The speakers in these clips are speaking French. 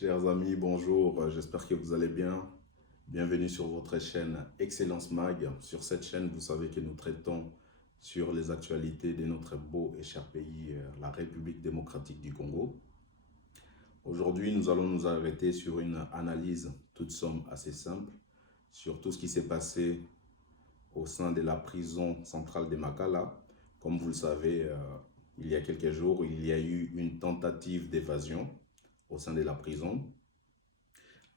Chers amis, bonjour, j'espère que vous allez bien. Bienvenue sur votre chaîne Excellence Mag. Sur cette chaîne, vous savez que nous traitons sur les actualités de notre beau et cher pays, la République démocratique du Congo. Aujourd'hui, nous allons nous arrêter sur une analyse, toute somme assez simple, sur tout ce qui s'est passé au sein de la prison centrale de Makala. Comme vous le savez, il y a quelques jours, il y a eu une tentative d'évasion au sein de la prison.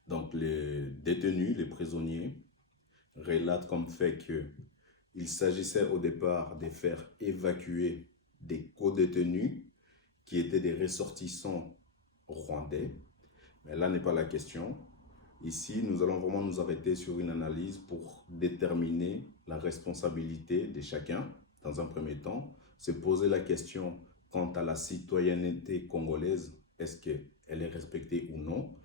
Donc les détenus, les prisonniers, relatent comme fait qu'il s'agissait au départ de faire évacuer des co-détenus qui étaient des ressortissants rwandais. Mais là n'est pas la question. Ici, nous allons vraiment nous arrêter sur une analyse pour déterminer la responsabilité de chacun. Dans un premier temps, se poser la question quant à la citoyenneté congolaise, est-ce qu'elle est respectée ou non?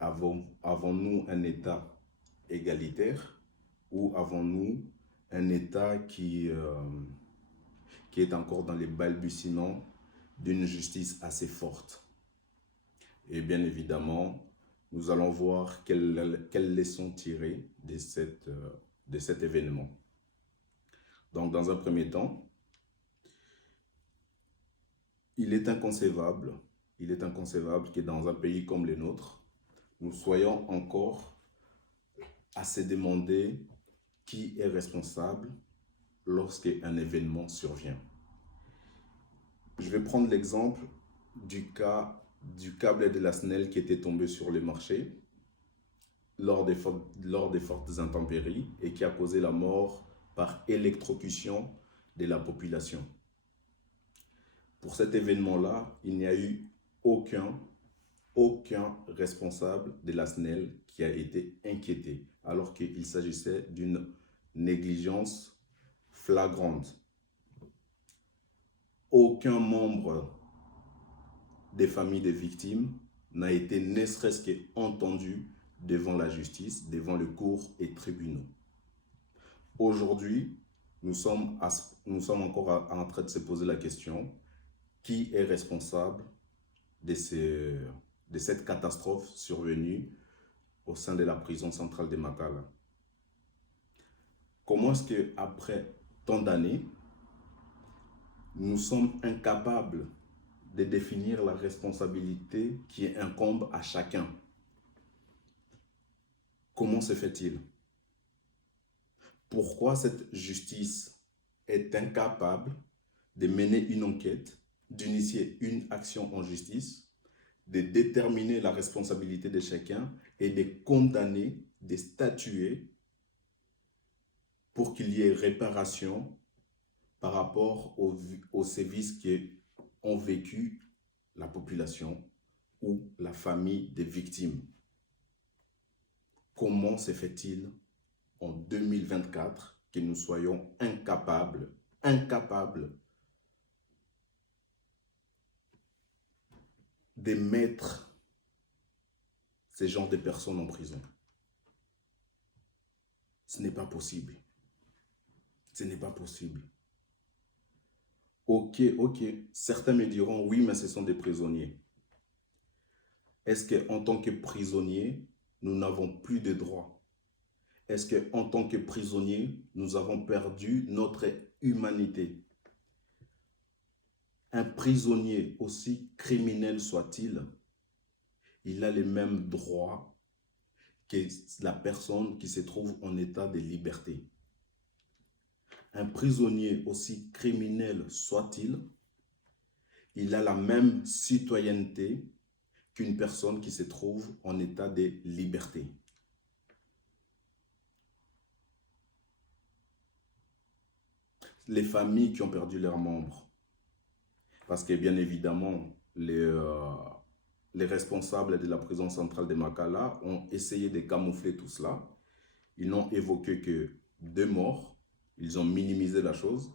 Avons-nous un État égalitaire ou avons-nous un État qui est encore dans les balbutiements d'une justice assez forte? Et bien évidemment, nous allons voir quelles leçons tirer de cet événement. Donc, dans un premier temps, il est inconcevable que dans un pays comme le nôtre, nous soyons encore à se demander qui est responsable lorsqu'un événement survient. Je vais prendre l'exemple du câble de la SNEL qui était tombé sur le marché lors des fortes intempéries et qui a causé la mort par électrocution de la population. Pour cet événement-là, il n'y a eu aucun responsable de la SNEL qui a été inquiété, alors qu'il s'agissait d'une négligence flagrante. Aucun membre des familles des victimes n'a été ne serait-ce qu'entendu devant la justice, devant le cours et tribunaux. Aujourd'hui, nous sommes encore en train de se poser la question, qui est responsable de cette catastrophe survenue au sein de la prison centrale de Makala? Comment est-ce qu'après tant d'années, nous sommes incapables de définir la responsabilité qui incombe à chacun? Comment se fait-il? Pourquoi cette justice est incapable de mener une enquête, d'initier une action en justice, de déterminer la responsabilité de chacun et de condamner, de statuer pour qu'il y ait réparation par rapport aux sévices qu'ont vécu la population ou la famille des victimes? Comment se fait-il en 2024 que nous soyons incapables de mettre ces genres de personnes en prison? Ce n'est pas possible. Ce n'est pas possible. Ok, certains me diront, oui, mais ce sont des prisonniers. Est-ce qu'en tant que prisonniers, nous n'avons plus de droits? Est-ce qu'en tant que prisonniers, nous avons perdu notre humanité? Un prisonnier, aussi criminel soit-il, il a les mêmes droits que la personne qui se trouve en état de liberté. Un prisonnier, aussi criminel soit-il, il a la même citoyenneté qu'une personne qui se trouve en état de liberté. Les familles qui ont perdu leurs membres, parce que bien évidemment, les responsables de la prison centrale de Makala ont essayé de camoufler tout cela. Ils n'ont évoqué que 2 morts. Ils ont minimisé la chose,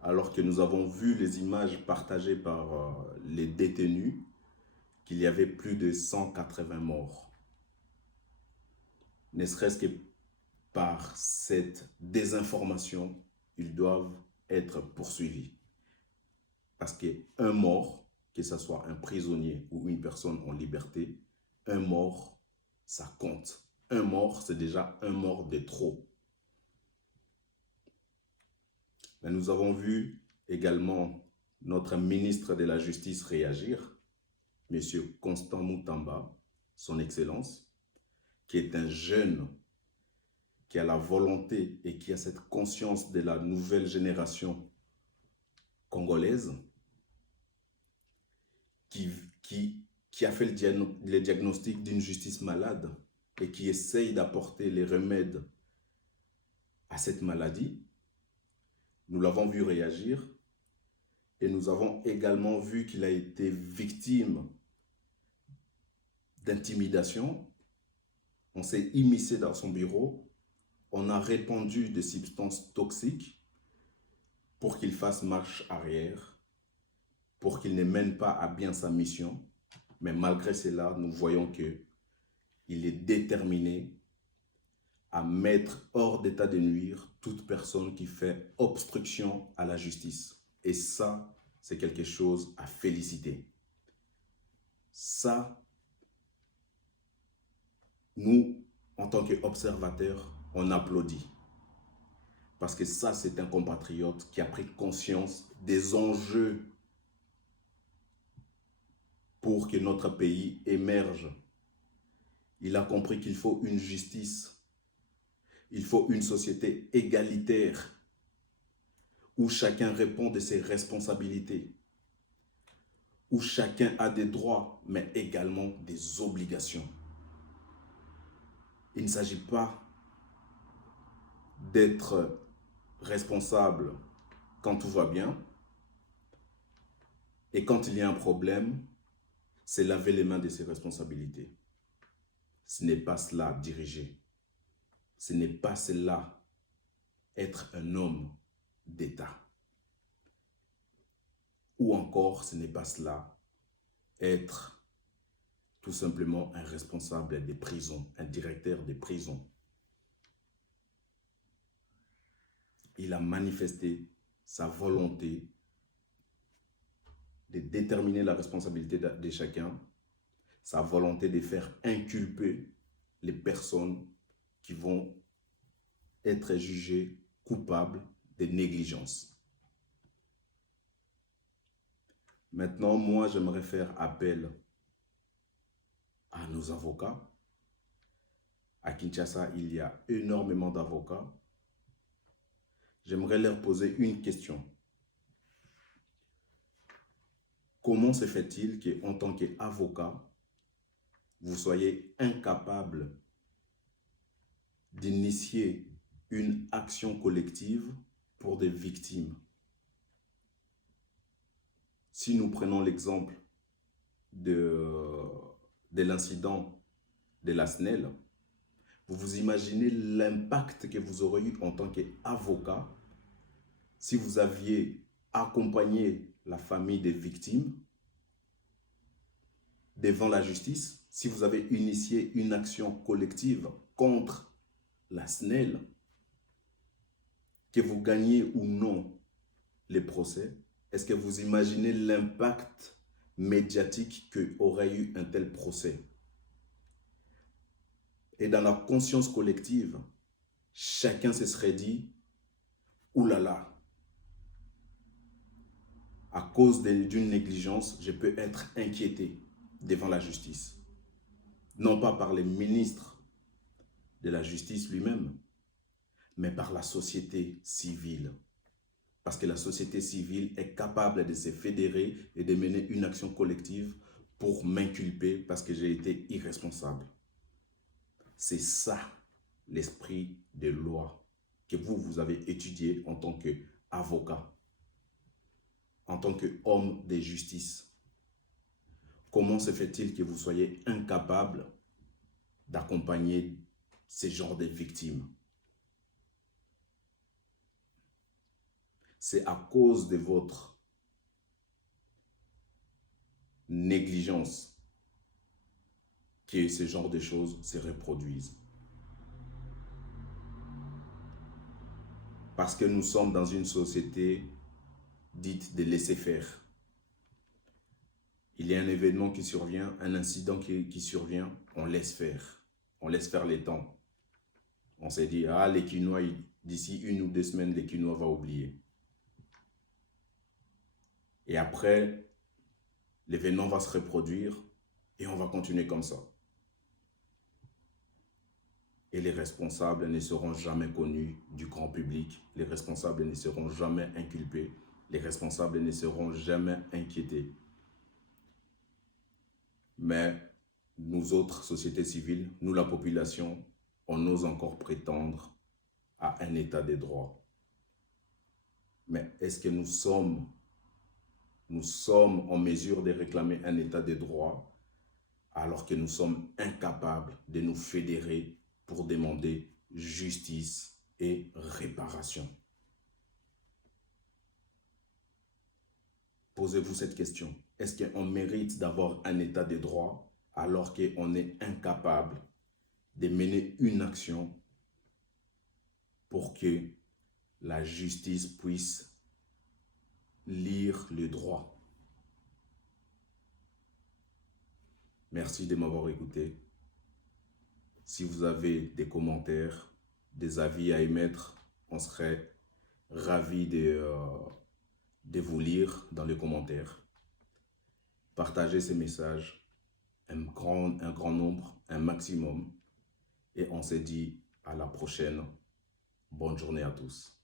alors que nous avons vu les images partagées par les détenus, qu'il y avait plus de 180 morts. Ne serait-ce que par cette désinformation, ils doivent être poursuivis. Parce qu'un mort, que ce soit un prisonnier ou une personne en liberté, un mort, ça compte. Un mort, c'est déjà un mort de trop. Mais nous avons vu également notre ministre de la Justice réagir, M. Constant Moutamba, son Excellence, qui est un jeune qui a la volonté et qui a cette conscience de la nouvelle génération congolaise, qui a fait le diagnostic d'une justice malade et qui essaye d'apporter les remèdes à cette maladie. Nous l'avons vu réagir et nous avons également vu qu'il a été victime d'intimidation. On s'est immiscé dans son bureau, on a répandu des substances toxiques pour qu'il fasse marche arrière, pour qu'il ne mène pas à bien sa mission. Mais malgré cela, nous voyons qu'il est déterminé à mettre hors d'état de nuire toute personne qui fait obstruction à la justice. Et ça, c'est quelque chose à féliciter. Ça, nous, en tant qu'observateurs, on applaudit. Parce que ça, c'est un compatriote qui a pris conscience des enjeux pour que notre pays émerge. Il a compris qu'il faut une justice, il faut une société égalitaire où chacun répond de ses responsabilités, où chacun a des droits, mais également des obligations. Il ne s'agit pas d'être responsable quand tout va bien, et quand il y a un problème, c'est laver les mains de ses responsabilités. Ce n'est pas cela diriger. Ce n'est pas cela être un homme d'État. Ou encore, ce n'est pas cela être tout simplement un responsable des prisons, un directeur des prisons. Il a manifesté sa volonté de déterminer la responsabilité de chacun, sa volonté de faire inculper les personnes qui vont être jugées coupables de négligence. Maintenant, moi, j'aimerais faire appel à nos avocats. À Kinshasa, il y a énormément d'avocats. J'aimerais leur poser une question. Comment se fait-il qu'en tant qu'avocat, vous soyez incapable d'initier une action collective pour des victimes? Si nous prenons l'exemple de l'incident de la SNEL, vous vous imaginez l'impact que vous auriez eu en tant qu'avocat si vous aviez accompagné la famille des victimes devant la justice, si vous avez initié une action collective contre la SNEL, que vous gagnez ou non les procès, est-ce que vous imaginez l'impact médiatique qu'aurait eu un tel procès? Et dans la conscience collective, chacun se serait dit, oulala, à cause d'une négligence, je peux être inquiété devant la justice. Non pas par les ministres de la justice lui-même, mais par la société civile. Parce que la société civile est capable de se fédérer et de mener une action collective pour m'inculper parce que j'ai été irresponsable. C'est ça l'esprit de loi que vous avez étudié en tant qu'avocat, en tant qu'homme de justice. Comment se fait-il que vous soyez incapable d'accompagner ces genres de victimes? C'est à cause de votre négligence que ce genre de choses se reproduisent. Parce que nous sommes dans une société dite de laisser faire. Il y a un événement qui survient, un incident qui survient, on laisse faire. On laisse faire les temps. On s'est dit, ah, les Quinois, d'ici 1 ou 2 semaines, les Quinois va oublier. Et après, l'événement va se reproduire et on va continuer comme ça. Et les responsables ne seront jamais connus du grand public. Les responsables ne seront jamais inculpés. Les responsables ne seront jamais inquiétés. Mais nous autres, sociétés civiles, nous la population, on ose encore prétendre à un état de droit. Mais est-ce que nous sommes en mesure de réclamer un état de droit alors que nous sommes incapables de nous fédérer pour demander justice et réparation? Posez-vous cette question. Est-ce qu'on mérite d'avoir un état de droit alors qu'on est incapable de mener une action pour que la justice puisse lire le droit? Merci de m'avoir écouté. Si vous avez des commentaires, des avis à émettre, on serait ravis de vous lire dans les commentaires. Partagez ces messages, un grand nombre, un maximum. Et on se dit à la prochaine. Bonne journée à tous.